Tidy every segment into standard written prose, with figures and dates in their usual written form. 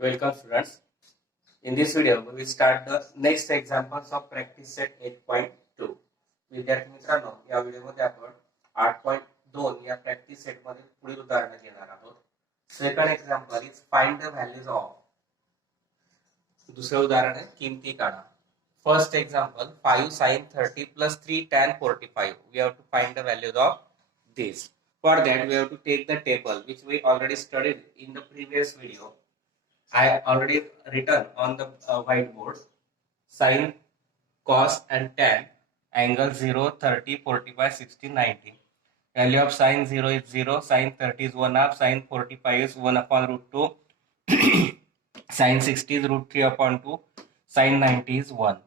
Welcome students. In this video, we will start the next examples of practice set 8.2. विद्यार्थी मित्रांनो, या व्हिडिओमध्ये आपण 8.2 या प्रॅक्टिस सेट मध्ये पुढील उदाहरण घेणार आहोत. Second example is find the values of. दुसरे उदाहरण आहे किमती काढा. First example 5 sin 30 plus 3 tan 45. We have to find the values of this. For that we have to take the table which we already studied in the previous video. I already written on the whiteboard sin, cos and tan, angle 0, 30, 45, 60, 90. Value of sin 0 is 0, sin 30 is 1 half, sin 45 is 1 upon root 2, sin 60 is root 3 upon 2, sin 90 is 1.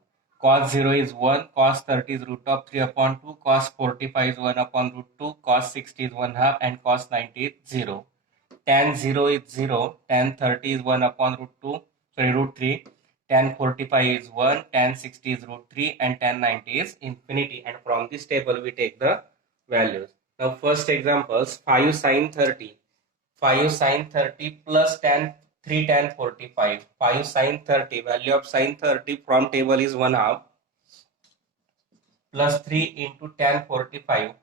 Cos 0 is 1, cos 30 is root of 3 upon 2, cos 45 is 1 upon root 2, cos 60 is 1 half and cos 90 is 0. Tan 0 is 0, tan 30 is 1 upon root 3, tan 45 is 1, tan 60 is root 3 and tan 90 is infinity, and from this table we take the values. Now first examples 5 sin 30 plus 3 tan 45. 5 sin 30, value of sin 30 from table is 1 half, plus 3 into tan 45,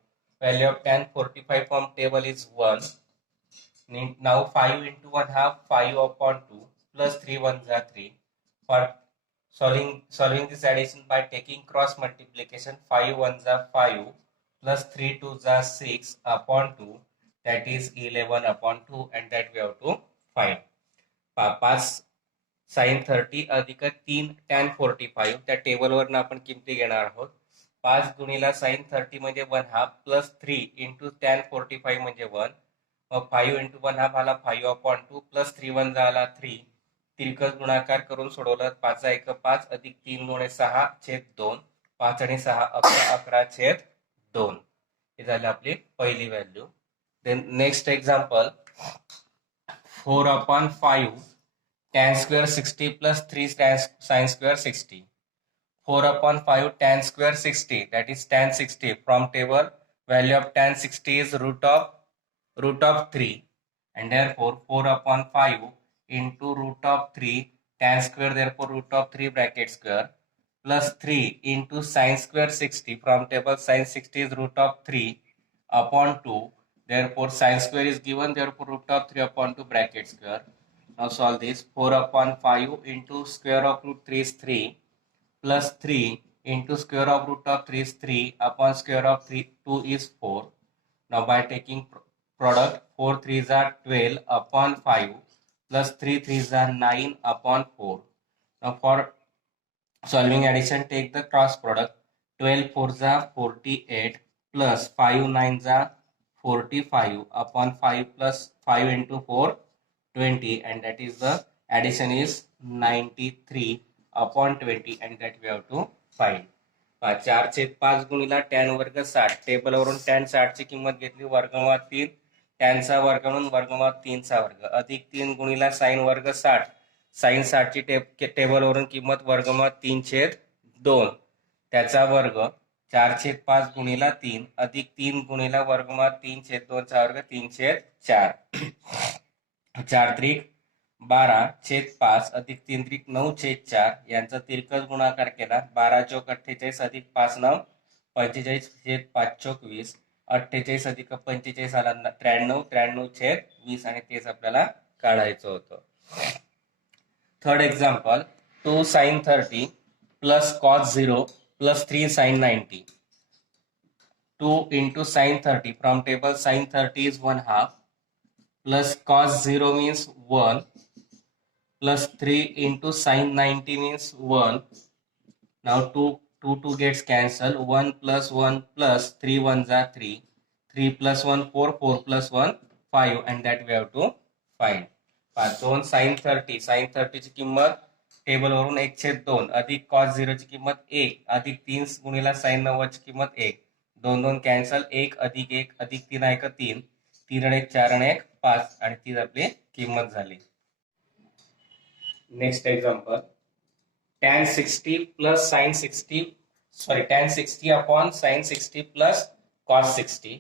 value of tan 45 from table is 1. Now 5 into 1 half, 5 upon 2, plus 3 ones are 3. For solving this addition by taking cross multiplication, 5 ones are 5, plus 3 twos are 6 upon 2, that is 11 upon 2, and that we have to find. 5 sin 30 अधिक 3 tan 45, त्या टेबलवरून आपण किमती घेणार आहोत. 5 गुणिला sin 30 म्हणजे 1 half, plus 3 into tan 45 म्हणजे 1. मग 5 into 1 half आला 5 upon 2, plus 3 1 झाला 3. तिरकस गुणाकार करून सोडवलं 5 1 5 अधिक 3 गुणे 6 छेद 2. 5 आणि 6 11 11 छेद 2. हे झाली आपली पहिली value. Then next example 4 upon 5 tan square 60 plus 3 sin square 60. 4 upon 5 tan square 60, that is tan 60. From table, value of tan 60 is root of 3, and therefore 4 upon 5 into root of 3 tan square, therefore root of 3 bracket square, plus 3 into sin square 60. From table, sin 60 is root of 3 upon 2, therefore sin square is given, therefore root of 3 upon 2 bracket square. Now solve this. 4 upon 5 into square of root 3 is 3, plus 3 into square of root of 3 is 3 upon square of 2 is 4. Now by taking product, 4 3s are 12 upon 5, plus 3 3s are 9 upon 4. Now for solving addition, take the cross product. 12 4s are 48, plus 5 9s are 45 upon 5, plus 5 into 4 20, and that is the addition is 93 upon 20, and that we have to find. 4 छेद 5 गुणिला tan वर्ग 60. टेबलवरून tan 60 ची किंमत घेतली, वर्गमुळात 3, tan चा वर्ग म्हणून वर्गमुळात 3 चा वर्ग, अधिक 3 गुणिला sin वर्ग 60. sin 60 ची टेबलवरून किंमत वर्गमुळात 3 छेद 2 त्याचा वर्ग, 4 छेद 5 गुणिला 3 अधिक 3 गुणिला वर्गमुळात 3 छेद 2 चा वर्ग 3 छेद 4. 4 त्रिक 12 छेद 5 अधिक 3 त्रिक 9 छेद 4 यांचा तिरकस गुणाकार केला. 12 चौक 48 अधिक 5 9 45 छेद 5 चौक 20. 48 अधिक 45 आला 93, 93 छेद 20, आणि तेच आपल्याला काढायचं होतं. Third example 2 sin 30 plus cos 0 plus 3 sin 90. 2 into sin 30, from table sin 30 is 1 half, plus cos 0 means 1, plus 3 into sin 90 means 1. Now 2 gets cancelled. 1 plus 1 plus 3 ones are 3. 3 plus 1 4, 4 plus 1 5, and that we have to find. 2 sin 30. sin 30 ची किंमत टेबलवरून 1 छेद 2 अधिक cos 0 ची किंमत 1 अधिक 3 गुणिला sin 90 ची किंमत 1. 2 2 cancel. 1 अधिक 1 अधिक 3 आहे का 3. 3 आणि 1 4 आणि 1 5, आणि तीच आपली किंमत झाली. Next example tan 60 plus sin 60, tan 60 upon sin 60 plus cos 60.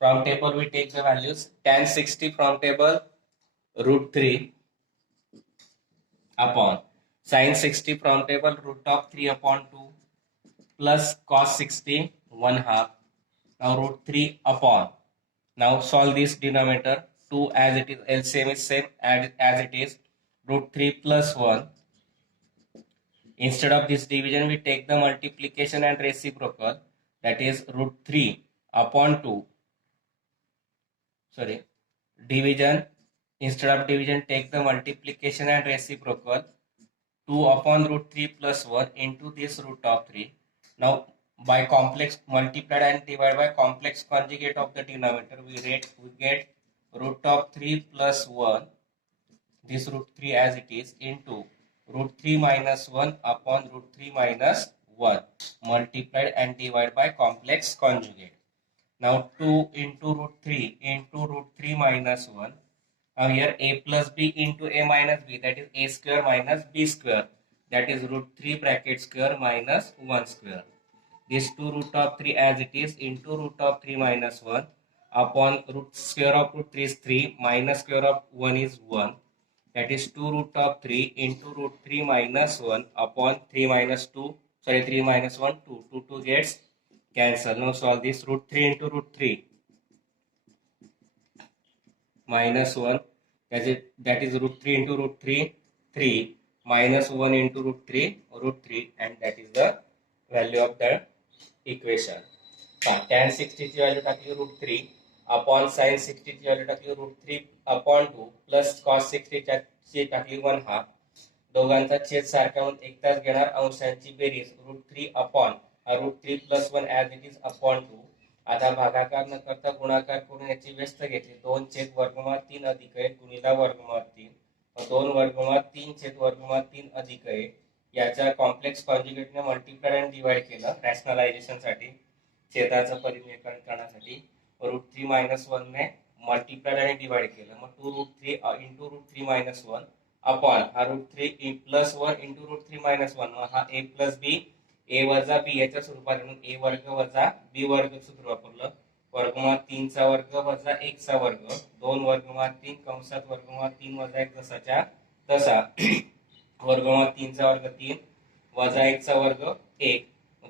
From table we take the values. Tan 60 from table root 3 upon sin 60 from table root of 3 upon 2 plus cos 60 1 half. Now root 3 upon. Now solve this denominator. 2 as it is, LCM is same as it is. Root 3 plus 1. Instead of this division, we take the multiplication and reciprocal. That is root 3 upon 2. Sorry. Division. Instead of division, take the multiplication and reciprocal. 2 upon root 3 plus 1 into this root of 3. Now by complex multiplied and divided by complex conjugate of the denominator, we get root of 3 plus 1, this root 3 as it is, into root 3 minus 1 upon root 3 minus 1 multiplied and divided by complex conjugate. Now 2 into root 3 into root 3 minus 1. Now here a plus b into a minus b, that is a square minus b square, that is root 3 bracket square minus 1 square. This 2 root of 3 as it is into root of 3 minus 1 upon root square of root 3 is 3 minus square of 1 is 1, that is 2 root of 3 into root 3 minus 1 upon 3 minus 2, sorry 3 minus 1, 2 gets cancelled. Now solve this. Root 3 into root 3 minus 1, that is root 3 into root 3, 3 minus 1 into root 3, and that is the value of the equation. Tan 60 ची value टाकली root 3 upon sin 60 ची value टाकली root 3 upon 2 plus cos 60 ची टाकली 1 half. दोघांचा छेद सारखा म्हणून एकदाच घेणार. अंशांची बेरीज root 3 upon root 3 plus 1 as it is upon 2. आता भागाकार न करता गुणाकार करून याची व्यस्त घेतली. 2 छेद वर्गमूळ 3 अधिक 1 गुणिला वर्गमूळ 3, 2 वर्गमूळ 3 छेद वर्गमूळ 3 अधिक 1. याच्या कॉम्प्लेक्स कॉन्जुगेटने मल्टिप्लाय आणि डिवाइड केलं रॅशनलायझेशन साठी, छेदाचं परिमेयकरण करण्यासाठी. रूट 3 मायनस 1 ने मल्टिप्लाय आणि डिवाइड केलं. मग 2 root 3 into root 3 minus 1 upon हा root 3 plus 1 into root 3 minus 1, हा ए प्लस बी, ए वजा बी याच्या स्वरूपात म्हणून ए वर्ग वजा बी वर्ग सूत्र वापरलं. वर्गमूळ 3 चा वर्ग वजा 1 चा वर्ग, 2 वर्गमूळ 3 कंसात वर्गमूळ 3 वजा 1 जसाच्या तसा. वर्गमूळ 3 चा वर्ग 3 वजा 1 चा वर्ग 1,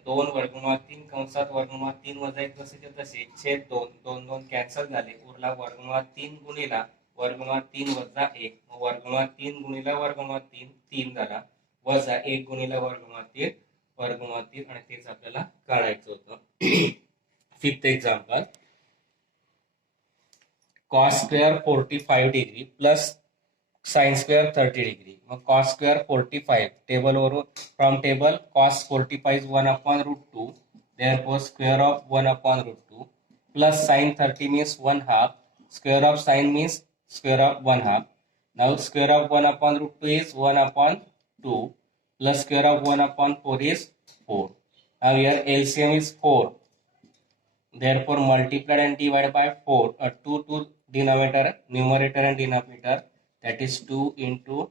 2 वर्गमूळ 3 कंसात वर्गमूळ 3 वजा 1 जसेच्या तसे, छेद 2, 2 2 कॅन्सल झाले. उरला वर्गमूळ 3 गुणिला वर्गमूळ 3 वजा 1, वर्गमूळ 3 गुणिला वर्गमूळ 3 3 झाला, वजा 1 गुणिला वर्गमूळ 3 वर्गमूळ 3, आणि तेच आपल्याला काढायचं होतं. Fifth example. cos square 45 degree plus sin square 30 degree. मग cos square 45 टेबल वरून from table cos 45 is 1 upon root 2, therefore square of 1 upon root 2 plus sin 30 means 1 half, square of sin means square of 1 half. Now square of 1 upon root 2 is 1 upon 2 plus square of 1 upon 4 is 4. Now here LCM is 4. Therefore multiplied and divided by 4, 2 to denominator, numerator and denominator, that is 2 into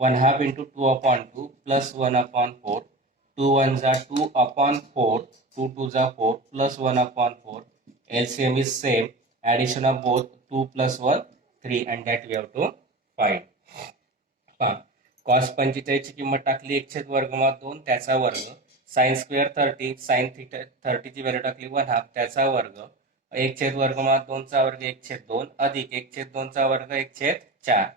1 half into 2 upon 2 plus 1 upon 4. 2 1s are 2 upon 4, 2 2s are 4 plus 1 upon 4. LCM is same, addition of both 2 plus 1 3, and that we have to find. cos 45 ची किंमत टाकली 1 छेद वर्गमूळ 2 त्याचा वर्ग, sin square 30, sin 30 ची value टाकली 1 half त्याचा वर्ग, 1 छेद वर्गमूळ 2 चा वर्ग 1 छेद 2 अधिक 1 छेद 2 चा वर्ग 1 छेद 4.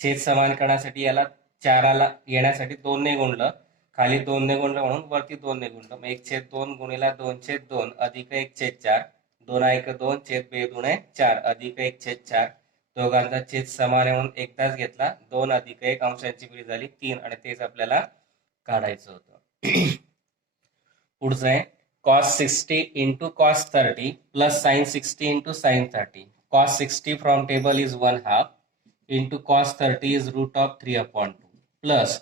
छेद समान करण्यासाठी याला 4 येण्यासाठी 2 ने गुणलं, खाली 2 ने गुणलं म्हणून वरती 2 ने गुणलं. मग 1 छेद 2 गुणिला 2 छेद 2 अधिक 1 छेद 4, 2 1 2 छेद 2 2 4 अधिक 1 छेद 4. दोघांचा छेद समान आहे म्हणून एकदाच घेतला. 2 अधिक 1 अंशांची बेरीज झाली 3, आणि तेच आपल्याला काढायचं होतं. पुढचं आहे cos 60 into cos 30 plus sin 60 into sin 30. cos 60 from table is 1 half into cos 30 is root of 3 upon 2 plus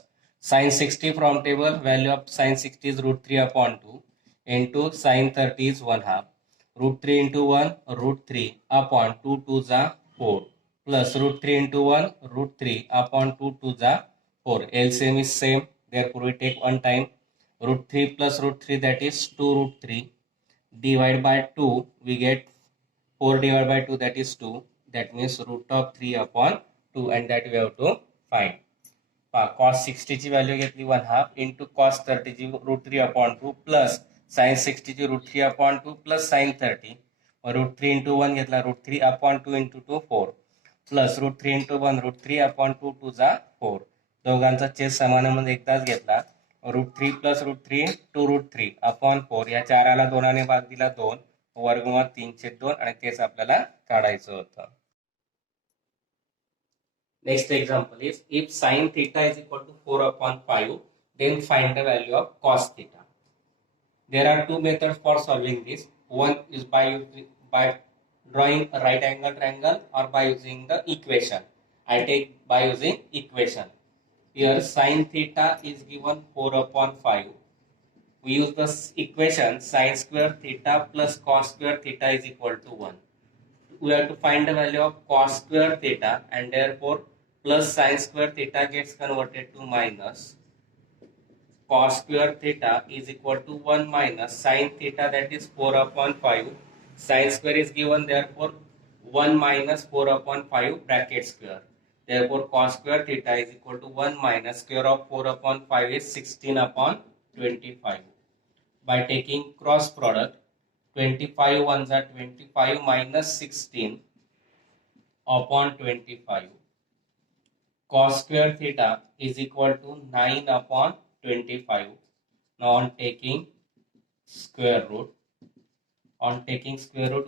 sin 60 from table, value of sin 60 is root 3 upon 2 into sin 30 is 1 half. Root 3 into 1 root 3 upon 2 2s are 4 plus root 3 into 1 root 3 upon 2 2s are 4. LCM is same, therefore we take one time. Root 3 plus root 3, that is 2 root 3, divide by 2, we get 4 divided by 2, that is 2, that means root of 3 upon 2, and that we have to find. Cos 60 ची value घेतली 1/2 into cos 30 ची √3/2 plus sign 60 ची √3/2 plus sign 30 √3 into 1 घेतला √3/2 into 2 4 plus √3 into 1 √3/2 2 जा 4. दोघांचा छेद समान म्हणून एकदाच घेतला. √3 प्लस √3 2√3/4 या चाराला दोनाने भाग दिला 2 वर्गमूळ 3/2 आणि तेच आपल्याला काढायचं होतं. Next example is if sin theta is equal to 4/5, then find the value of cos theta. There are two methods for solving this. One is by drawing a right angle triangle or by using the equation. I take by using equation. Here sin theta is given 4/5. We use the equation sin square theta plus cos square theta is equal to 1. We have to find the value of cos square theta and therefore plus sin square theta gets converted to minus. Cos square theta is equal to 1 minus sin theta, that is 4/5. Sin square is given, therefore 1 minus 4/5 bracket square. Therefore cos square theta is equal to 1 minus square of 4/5 is 16/25. By taking cross product, 25 ones are 25 minus 16/25. Cos square theta is equal to 9/25. Now on taking square root,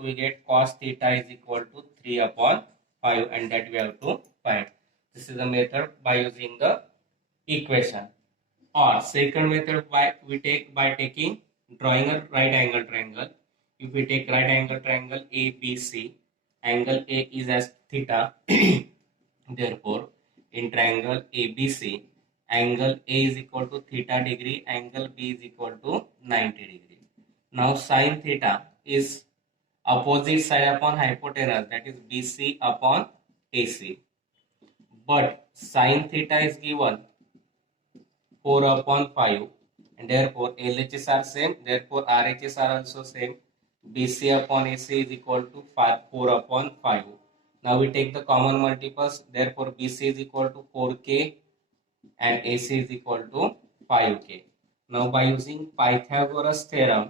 we get cos theta is equal to 3/5 and that we have to find. This is the method by using the equation. Or second method we take by drawing a right angle triangle. If we take right angle triangle ABC, angle A is as theta. Therefore, in triangle ABC, angle A is equal to theta degree, angle B is equal to 90 degree. Now sin theta is opposite side upon hypotenuse, that is BC upon AC. But sin theta is given 4/5 and therefore LHS are same, therefore RHS are also same. BC upon AC is equal to 4/5. Now we take the common multiples, therefore BC is equal to 4K and AC is equal to 5K. Now by using Pythagoras theorem,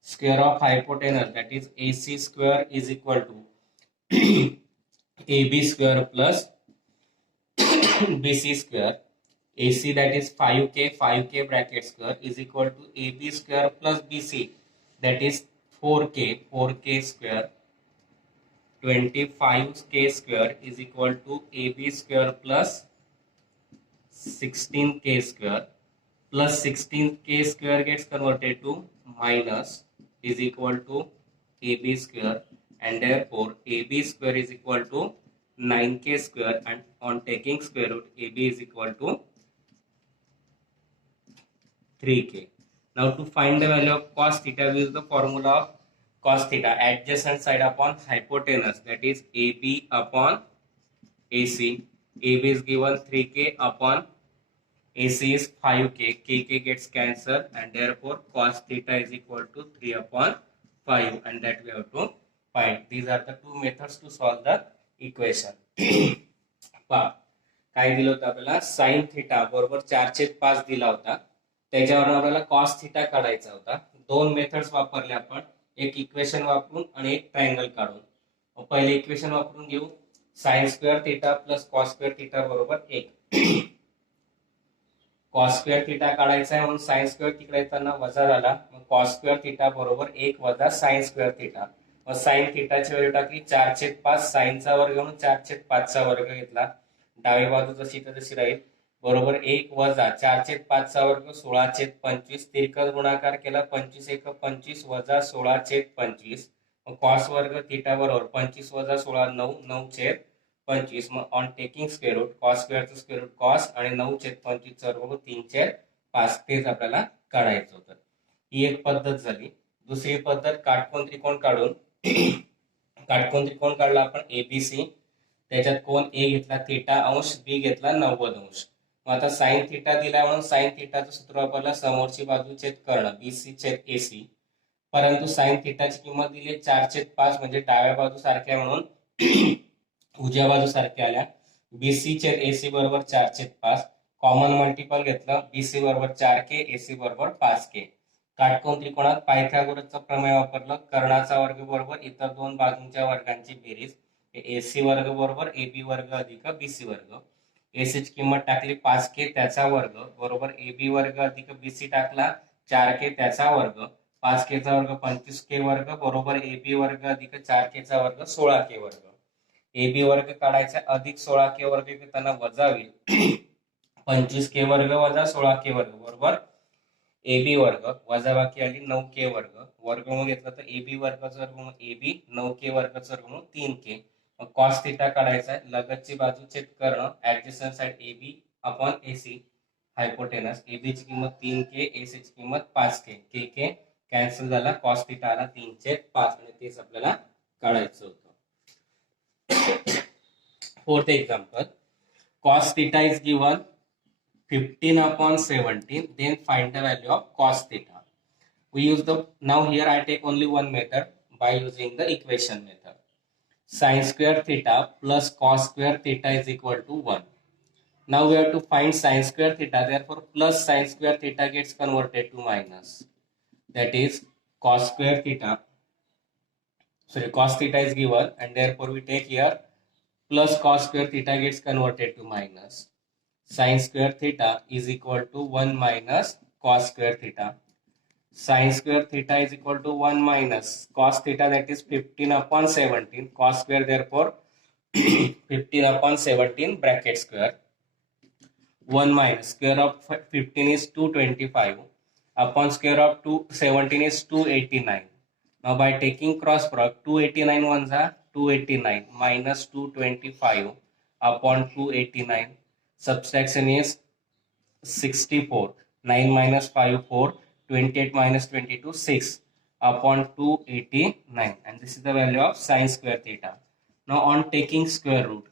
square of hypotenuse, that is AC square is equal to AB square plus BC square. AC, that is 5K bracket square, is equal to AB square plus BC, that is 4K square. 25K square is equal to AB square plus 16K square, plus 16K square gets converted to minus is equal to AB square, and therefore AB square is equal to 9K square, and on taking square root, AB is equal to 3K. Now to find the value of cos theta, we use the formula of cos theta, adjacent side upon hypotenuse, that is AB upon AC. AB is given 3K upon AC is 5K, KK gets cancelled, and therefore cos theta is equal to 3/5, and that we have to find. These are the two methods to solve the equation. काय दिलं होतं आपल्याला, sine theta बरोबर 4/5 दिला होता, त्याच्यावर आपल्याला cos theta काढायचा होता. दोन मेथड्स वापरले आपण, एक इक्वेशन वापरून आणि एक ट्रायंगल काढून. पहिले इक्वेशन वापरून घेऊ, sine square theta plus cos square theta बरोबर 1. कॉस स्क्वेअर थिटा काढायचा आहे म्हणून साइन स्क्वेअर तिकडे येताना वजा झाला, मग कॉस स्क्वेअर थिटा बरोबर 1 वजा साइन स्क्वेअर थिटा. मग साइन थिटाची व्हॅल्यू टाकली 4/5, साइनचा वर्ग म्हणून 4/5चा वर्ग घेतला. डावी बाजू जशी तशी राहील, बरोबर 1 वजा 4/5चा वर्ग 16/25. तिरकस गुणाकार केला, 25 × 25 वजा 16/25. मग कॉस वर्ग थिटा बरोबर 25 वजा 16 9 9/25. मग on taking square root, cos स्क्वेअरचं स्क्वेअर रूट कॉस आणि 9/25चा वर्ग 3/5. तेच आपल्याला काढायचं होतं. ही एक पद्धत झाली. दुसरी पद्धत काटकोन त्रिकोण काढून, काटकोन त्रिकोण काढला आपण एबीसी, त्याच्यात कोण ए घेतला थीटा अंश, बी घेतला 90 अंश. मग आता साइन थीटा दिला म्हणून साइन थीटाचं सूत्र वापरलं, समोरची बाजू छेद कर्ण बीसी छेद एसी. परंतु साइन थीटाची किंमत दिली 4/5, म्हणजे डाव्या बाजू सारख्या म्हणून उजव्या बाजू सारख्या आल्या. बीसी छेद एसी बरोबर 4/5. कॉमन मल्टिपल घेतलं. बीसी बरोबर 4k, एसी बरोबर 5k. काटकोन त्रिकोणात पायथागोरसचं प्रमेय वापरलं. कर्णाचा वर्ग बरोबर इतर दोन बाजूंच्या वर्गांची बेरीज. एसी वर्ग बरोबर एबी वर्ग अधिक बीसी वर्ग. एसी ची किंमत टाकली 5k त्याचा वर्ग बरोबर एबी वर्ग अधिक बीसी टाकला 4k त्याचा वर्ग. 5k चा वर्ग 25k वर्ग बरोबर एबी वर्ग अधिक 4k चा वर्ग 16k वर्ग. एबी वर्ग काढायचा अधिक 16k वर्ग घेताना वजा होईल 25k वर्ग वजा 16k वर्ग बरोबर एबी वर्ग वजा बाकी आली 9k वर्ग. वर्गमूळ घेतलं तर एबी वर्गाचं वर्गमूळ एबी 9k वर्गाचं वर्गमूळ 3k. मग कॉस थिटा काढायचा आहे. लगतची बाजू छेद कर्ण adjacent side AB upon AC hypotenuse. AB ची किंमत 3k, एसी ची किंमत 5k. के के कॅन्सल झाला. कॉस थिटा आला 3/5 आणि तेच आपल्याला काढायचं होतं. Fourth example, cos theta is given 15/17. Then find the value of cos theta. We use now here I take only one method by using the equation method. Sin square theta plus cos square theta is equal to 1. Now we have to find sin square theta. Therefore, plus sin square theta gets converted to minus. That is cos square theta. Sorry, cos theta is given, and therefore we take here plus cos square theta gets converted to minus. Sin square theta is equal to 1 minus cos square theta. Sin square theta is equal to 1 minus cos theta, that is 15/17. Cos square therefore 15/17 bracket square. 1 minus square of 15 is 225 upon square of 17 is 289. Now by taking cross product 289 ones are 289 minus 225 upon 289. Subtraction is 64. 9 minus 5 4. 28 minus 22 6 upon 289, and this is the value of sin square theta. Now on taking square root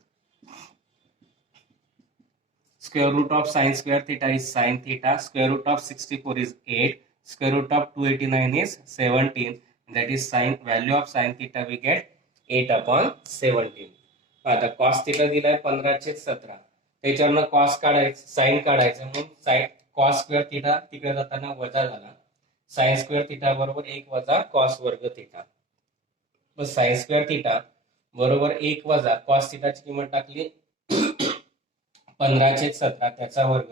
of sin square theta is sin theta. Square root of 64 is 8. Square root of 289 is 17. That is sin value of sin theta we get 8/17. आता cos theta दिलाय 15/17. त्याच्यावरनं cos काढायचं, sin काढायचं, म्हणून sin cos square theta तिकडे जाताना वजा झाला. sin square theta बरोबर 1 वजा cos वर्ग theta. मग sin square theta बरोबर 1 वजा cos theta ची किंमत टाकली 15/17 त्याचा वर्ग.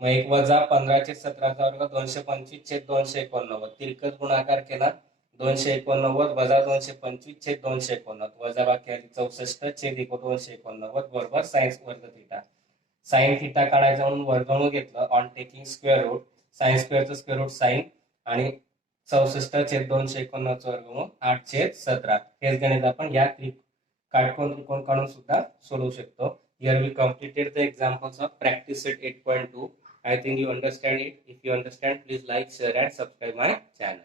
मग 1 वजा 15/17 चा वर्ग 225/289. तिरकस गुणाकार केला 289 वजा 225/289 वजा बाकी आली 64/289 बरोबर साइन वर्ग थिटा. साइन थिटा काढायचा म्हणून वर्गमूळ घेतलं. On taking square root sine स्क्वेअरचं स्क्वेअर रूट साइन आणि 64/289 वर्गमूळ 8/17. हेच गणित आपण या काटकोन त्रिकोण काढून सुद्धा सोडवू शकतो. Here we completed the examples of practice set 8.2. I think you understand it. If you understand, please like, share and subscribe my channel.